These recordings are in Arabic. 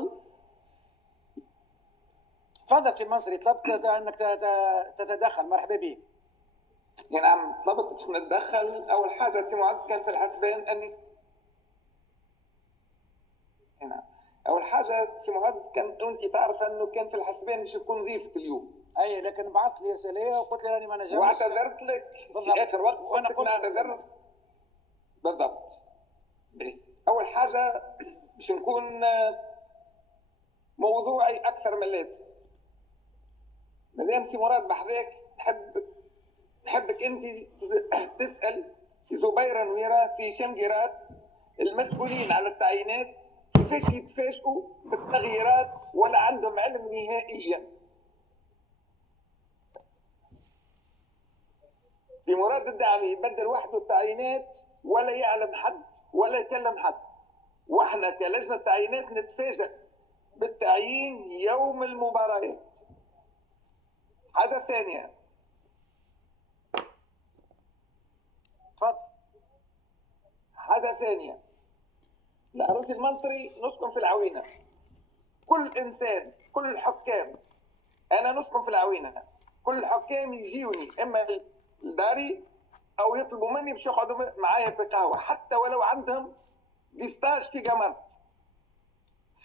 تفضل. تفضل سي المنصري، طلبت انك تتدخل. مرحبا بك. نعم طلبت باش نتدخل. اول حاجه سي معز كان في الحسبان اني نعم اول حاجه سي معز كان انت تعرف انه كان في الحسبان باش يكون ضيفك اليوم. اي لكن بعثت لي رساله وقلت لي راني ما نجمش، واعتذرت لك في اخر وقت وانا قلت نعتذر. بالضبط. اول حاجه باش نكون موضوعي اكثر من اللازم. مادام سي مراد بحذاك نحبك انت تسال سي زبير نويره سي هشام قيرات المسؤولين على التعيينات كيفاش يتفاجئوا بالتغييرات ولا عندهم علم نهائيا. سي مراد الدعمي يبدل وحده التعيينات ولا يعلم حد ولا يكلم حد، واحنا كلجنه تعيينات نتفاجئ بالتعيين يوم المباريات. حاجه ثانيه، تفضل. حاجه ثانيه، العروسي المنصري نسكن في العوينه، كل انسان كل الحكام، انا نسكن في العوينه، كل الحكام يجيوني اما لداري او يطلبوا مني باش يقعدوا معايا في قهوه، حتى ولو عندهم ديستاج في قمرت.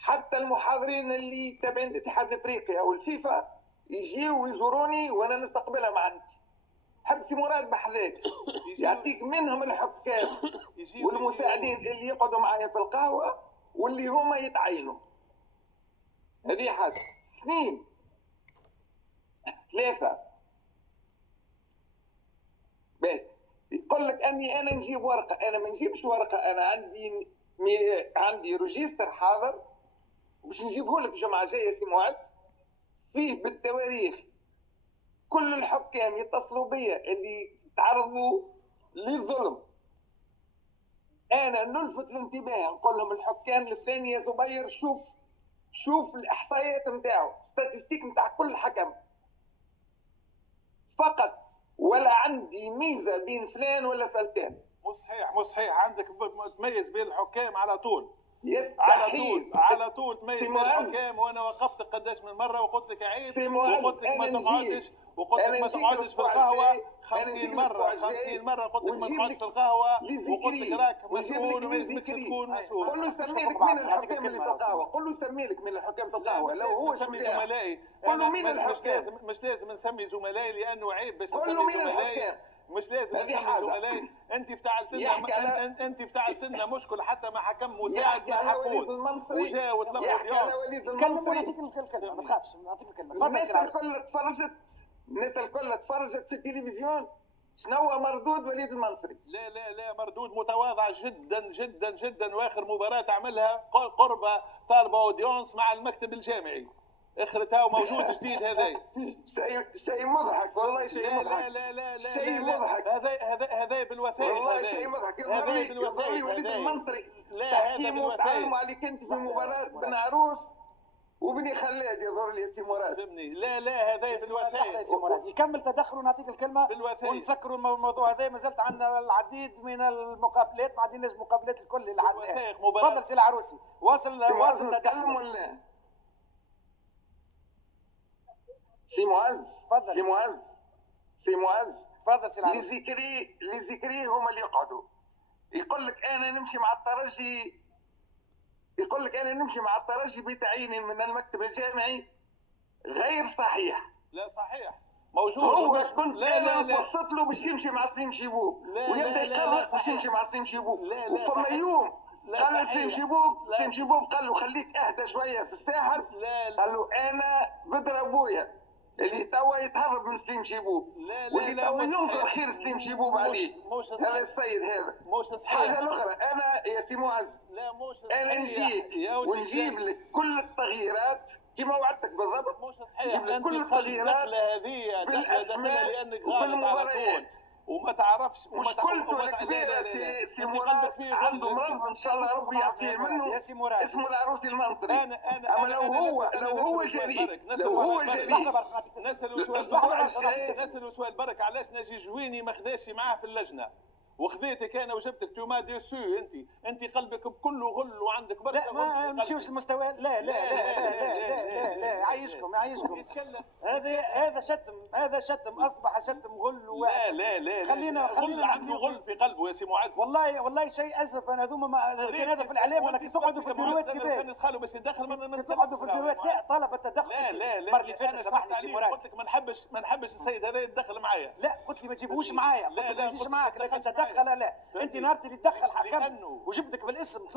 حتى المحاضرين اللي تابعين الاتحاد الافريقي او الفيفا يجيوا ويزوروني وانا نستقبلهم عندي. حب سي مراد بحذاك يعطيك منهم الحكام والمساعدين اللي يقعدوا معايا في القهوه واللي هما يتعينوا. هذه حاجه. اثنين، ثلاثه، يقول لك اني انا نجيب ورقه، انا ما نجيبش ورقه، انا عندي ريجستر حاضر باش نجيبه لك الجمعه الجايه سي معز، فيه بالتواريخ كل الحكام يتصلوا بيا اللي تعرضوا للظلم. انا نلفت الانتباه نقول لهم الحكام الفلاني يا زبير شوف الاحصائيات نتاعو، ستاتستيك نتاع كل حكم فقط، ولا عندي ميزه بين فلان ولا فلان. مش صحيح عندك تميز بين الحكام على طول. يستحيل على طول تميز بين الحكام، وانا وقفت قداش من مره وقلت لك عيب، وقلت لك ما تقعدش في القهوه 50 مره قلت لك ما تقعدش في القهوه، وقلت لك راك مسؤول وما يلزمكش تكون مسؤول. قول له سمي لك مين الحكام اللي في القهوه، قول له سمي لك مين الحكام في القهوه. لو هو نسمي زملائي، قول له مين الحكام. مش لازم نسمي زملائي لانه عيب باش قول له نسمي مين زملائي. مش لازم نسمي زملائي. انت افتعلت لنا مشكل حتى مع حكم مساعد محفوظ وجا وطلب اودينس. تكلم وانا نعطيك الكلمه، ما تخافش نعطيك الكلمه. تفضل. الناس الكل تفرجت في التلفزيون شنو مردود وليد المنصري. لا مردود متواضع جدا جدا جدا، واخر مباراه عملها قربه طالبه اودينس مع المكتب الجامعي. اخرتها وموجود جديد. هذا شيء مضحك والله، شيء مضحك. لا شيء مضحك. هذا بالوثائق والله شيء مضحك. يظهر لي وليد المنصري تحكيم وتعلم عليك انت في مباراه بن عروس وبني خلاد، يظهر لي سي مراد. لا هذا بالوثائق سي مراد يكمل تدخل ونعطيك الكلمه بالوثائق. ونسكروا الموضوع هذا. ما زلت عندنا العديد من المقابلات، ما عندناش مقابلات الكل اللي عندنا. تفضل سي العروسي، واصل تدخل ولا سي معز. سي معز تفضل سي العروسي. لذكري هما اللي يقعدوا. يقول لك انا نمشي مع الترجي بتعيين من المكتب الجامعي غير صحيح. لا صحيح موجود. هو كنت انا وصلت له باش يمشي مع سليم شيبوب ويبدا يقرر باش يمشي مع سليم شيبوب. وفما يوم قال سليم شيبوب قال له خليك اهدى شويه في الساحل. قال له انا بدر ابويا اللي توا يتهرب من سليم شيبوب واللي توا ينظر خير سليم شيبوب عليه. هذا السيد هذا مش صحيح. حاجه اخرى، انا يا سي معز انا نجيك ونجيب لك كل التغييرات كما وعدتك بالضبط. مش صحيح. نجيب لك كل التغييرات بالاسماء لانك وبالمباريات وما تعرفش مشكلته الكبيره سي مراد عنده مرض ان شاء الله ربي يعطيه منه اسمه العروسي المنصري. اما لو هو جريء نسألوا سؤال برك علاش ناجي جويني ما خداش معاه في اللجنه. وخذيتك انا وجبتك تو ما ديسو. انت قلبك بكله غل وعندك برشا لا ما نمشيوش المستوى. لا يعيشكم هذا شتم اصبح شتم غل واحد. لا خلينا عنده غل في قلبه يا سي معز. والله شيء اسف. انا ذوما كان هذا في الاعلام. انا كي تقعدوا في البيروات كيفاش خلوا باش يدخل تقعدوا في البيروات. لا طلب التدخل. لا المره اللي فاتت سامحني سي مراد قلت لك ما نحبش السيد هذا يتدخل معايا. لا قلت لي ما تجيبوش معايا. لا ما يجيش معاك. لكن تدخل لا. انت نهار اللي تدخل حكم وجبتك بالاسم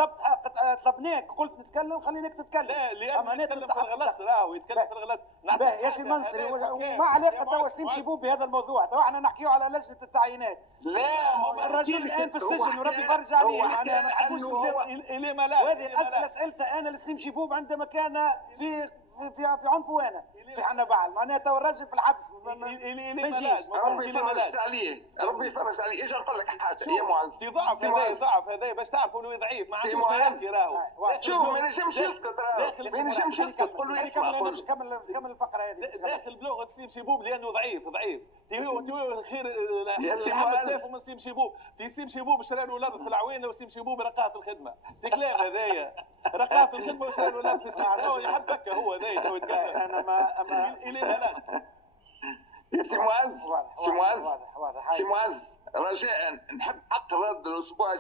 طلبناك قلت نتكلم خليناك تتكلم. لا لأنه يتكلم في الغلط. راهو يتكلم في الغلط. يا سي المنصري وما علاقه توا سليم شيبوب بهذا الموضوع. توا احنا نحكيو على لجنه التعيينات. لا الرجل الان في السجن وربي يفرج عليه. معناها ما نحبوش وهذه الاسئله سالتها انا لسليم شيبوب عندما كان في عنفوانه في حنبعل. معناها تو الرجل في الحبس ما يجيش. ربي يفرج عليه. ايش نقول لك حاجه يا معز. ضعف هذا باش تعرفوا انه ضعيف ما عندوش ما يحكي. راهو شوف ما ينجمش يسكت. ما ينجمش يسكت. قول له كمل الفقره هذه. داخل بلغه سليم شيبوب لانه ضعيف. تيو خير الحمد سليم شيبوب. سليم شيبوب شرى له الارض في العوينه وسليم شيبوب رقاه في الخدمه. كلام هذايا رقاه في الخدمه وشرى له الارض في الساعه. هو يحب هكا. هو هذايا تو يتكلم. انا ما الى ملات يا سي معز رجاء نحب حق الرد الاسبوع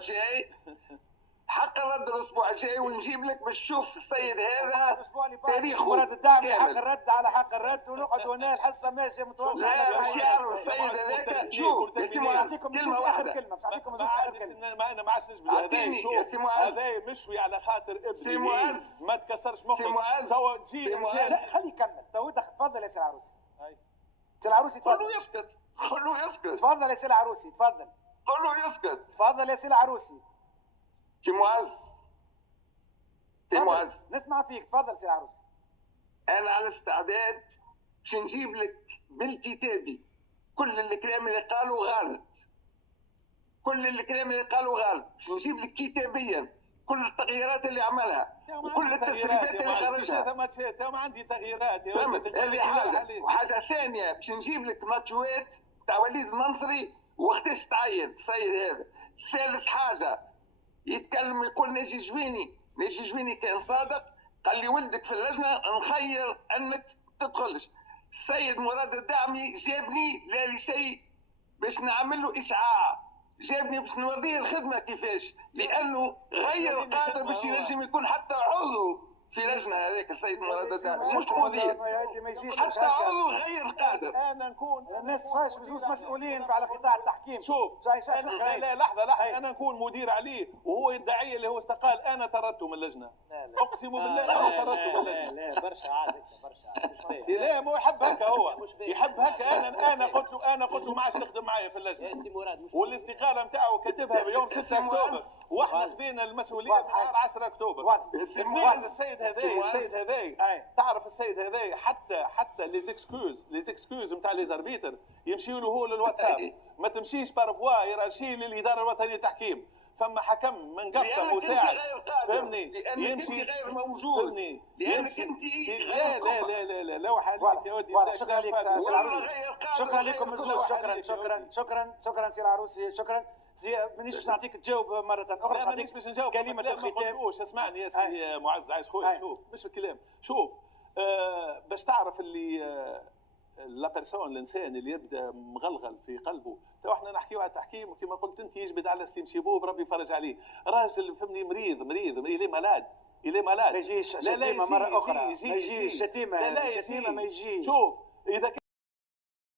الجاي. ونجيب لك باش تشوف السيد هذا الاسبوع اللي تاريخه مراد الدعم حق الرد على حق الرد ونقعد هنا الحصه ماشيه متواصله. لا باش يعرف السيد هذاك. شوف يا سي معز كلمه واحده. باش نعطيكم اخر كلمه. ما انا ما عادش نجبد هذا مشوي على خاطر ابني. ما تكسرش مخك. توا تجي انسان. لا خليه يكمل. تو تفضل يا سي العروسي. سي العروسي تفضل. قول له يسكت. تفضل يا سي العروسي تفضل. قول له يسكت. تفضل يا سي العروسي. سي معز نسمع فيك. تفضل سي العروسي. انا على استعداد باش نجيب لك بالكتابي كل الكلام اللي قالوا غلط. باش نجيب لك كتابيا كل التغييرات اللي عملها وكل التسريبات اللي خرجها. ما عندي تغييرات. هذه حاجه. وحاجه ثانيه باش نجيب لك ماتشوات تاع وليد المنصري وقتاش تعين السيد هذا. ثالث حاجه يتكلم يقول ناجي جويني كان صادق قال لي ولدك في اللجنه نخير انك تدخلش. السيد مراد الدعمي جابني لا لشيء باش نعمل له اشعاع. جابني باش نوريه الخدمه كيفاش. لانه غير قادر باش ينجم يكون حتى عضو في لجنه. هذاك السيد مراد الدعمي مش مدير حتى عضو غير قادر. انا نكون الناس فاش بزوز مسؤولين على قطاع التحكيم. شوف لا لحظه انا نكون مدير عليه وهو يدعي اللي هو استقال. انا طردته من اللجنه. اقسم بالله انا طردته من اللجنه. لا برشا عادك لا مو يحب هكا. هو يحب هكا. انا قلت له ما عادش تخدم معايا في اللجنه. والاستقاله نتاعو كاتبها بيوم 6 اكتوبر واحنا خذينا المسؤوليه نهار 10 اكتوبر. السيد هذا تعرف السيد هذا حتى لي زيكسكوز نتاع لي زاربيتر يمشيوا له هو للواتساب. ما تمشيش بارفوا يراشي للاداره الوطنيه للتحكيم. فما حكم من قسم وساعد فهمني يمشي غير موجود. فهمني لانك انت غير لا واحد يا ودي. شكرا لك سي العروسي. شكرا لكم بزوز. شكرا سي العروسي. شكرا. مانيش نعطيك تجاوب مره اخرى. مانيش باش نجاوب كلمه الختام. اسمعني يا سي معز عايز خويا. شوف مش في الكلام. شوف باش تعرف اللي لا بيرسون الانسان اللي يبدا مغلغل في قلبه. تو احنا نحكيو على التحكيم وكما قلت انت يجبد على سليم شيبوب ربي يفرج عليه. راجل فهمني مريض الي مالاد. ما يجيش شتيمه مره اخرى. ما يجيش شتيمه ما يجيش. شوف اذا